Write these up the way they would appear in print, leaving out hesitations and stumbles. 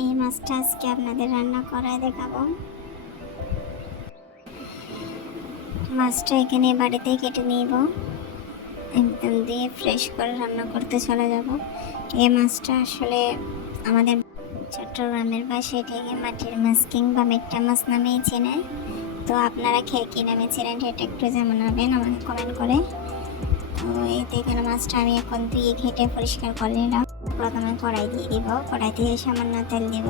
এই মাছটা আজকে আপনাদের রান্না করায় দেখাবো। মাছটা এখানে বাড়িতে কেটে নিব, একদম দিয়ে ফ্রেশ করে রান্না করতে চলে যাব। এই মাছটা আসলে আমাদের চট্টগ্রামের পাশে থেকে মাটির মাছ কিংবা মেট্টা মাছ নামেই চেনে। তো আপনারা খেয়ে কী নামে চেনেন এটা একটু জানাবেন আমাকে কমেন্ট করে। তো এই তো এখানে মাছটা আমি এখন ধুয়ে ঘেটে পরিষ্কার করে নিলাম। প্রথমে কড়াই দিয়ে দিব, কড়াই দিয়ে সামান্য তেল দিব,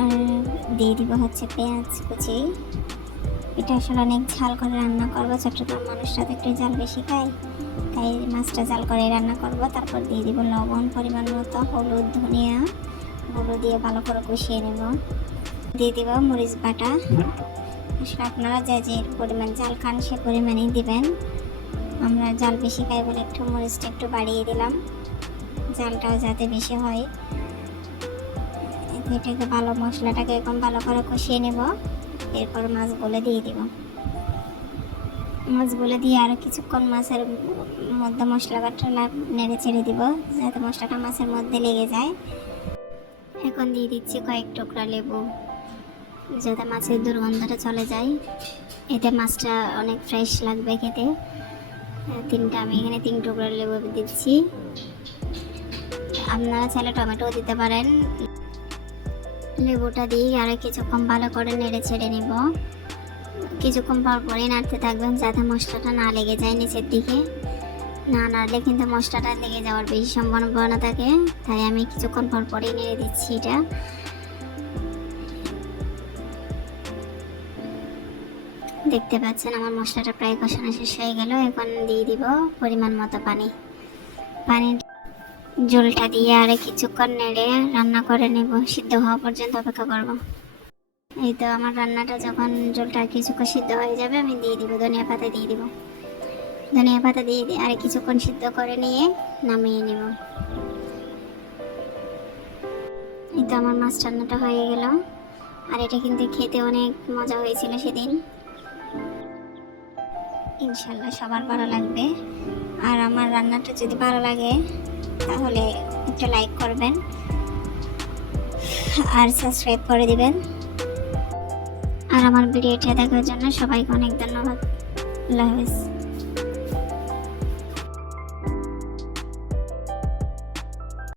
আর দিয়ে দিব হচ্ছে পেঁয়াজ কুচি। এটা আসলে অনেক ঝাল করে রান্না করবো, চট্টগ্রাম মানুষরা তো একটু ঝাল বেশি খায়, তাই মাছটা ঝাল করে রান্না করব। তারপর দিয়ে দিব লবণ পরিমাণ মতো, হলুদ, ধনিয়া গুঁড়ো দিয়ে ভালো করে কষিয়ে নেব। দিয়ে দিব মরিচ বাটা। আসলে আপনারা যে পরিমাণ ঝাল খান সে পরিমাণেই দিবেন। আমরা ঝাল বেশি খাই বলে একটু মরিচটা একটু বাড়িয়ে দিলাম, ঝালটাও যাতে বেশি হয়। এটাকে মশলাটাকে এরকম ভালো করে কষিয়ে নেব। এরপর মাছগুলো দিয়ে দিব। মাছগুলো দিয়ে আরও কিছুক্ষণ মাছের মধ্যে মশলা বাটা নেড়ে ছেড়ে দিব, যাতে মশলাটা মাছের মধ্যে লেগে যায়। এখন দিয়ে দিচ্ছি কয়েক টুকরা লেবু, যাতে মাছের দুর্গন্ধটা চলে যায়। এতে মাছটা অনেক ফ্রেশ লাগবে খেতে। আমি এখানে 3 টুকরা লেবু দিচ্ছি। আপনারা চাইলে টমেটোও দিতে পারেন। লেবুটা দিয়ে আরও কিছুক্ষণ ভালো করে নেড়ে ছেড়ে নিব। কিছুক্ষণ পর পরই নাড়তে থাকবেন, যাতে মশলাটা না লেগে যায় নিচের দিকে। না নাড়লে কিন্তু মশলাটা লেগে যাওয়ার বেশি সম্ভাবনা থাকে, তাই আমি কিছুক্ষণ পর পরই নেড়ে দিচ্ছি। এটা দেখতে পাচ্ছেন আমার মশলাটা প্রায় কষানো শেষ হয়ে গেল। এখন দিয়ে দিব পরিমাণ মতো পানি ঝোলটা দিয়ে আর কিছুক্ষণ নেড়ে রান্না করে নেব, সিদ্ধ হওয়া পর্যন্ত অপেক্ষা করব। এই তো আমার রান্নাটা যখন ঝোলটা কিছুক্ষণ সিদ্ধ হয়ে যাবে, আমি দিয়ে দিব ধনিয়া পাতা। দিয়ে দিব ধনিয়া পাতা দিয়ে আর কিছুক্ষণ সিদ্ধ করে নিয়ে নামিয়ে নেব। এই তো আমার মাছ রান্নাটা হয়ে গেল। আর এটা কিন্তু খেতে অনেক মজা হয়েছিল সেদিন। ইনশাল্লাহ সবার ভালো লাগবে। আর আমার রান্নাটা যদি ভালো লাগে তাহলে একটা লাইক করবেন আর সাবস্ক্রাইব করে দিবেন। আর আমার ভিডিওটা দেখার জন্য সবাইকে অনেক ধন্যবাদ। আল্লাহ হাফেজ।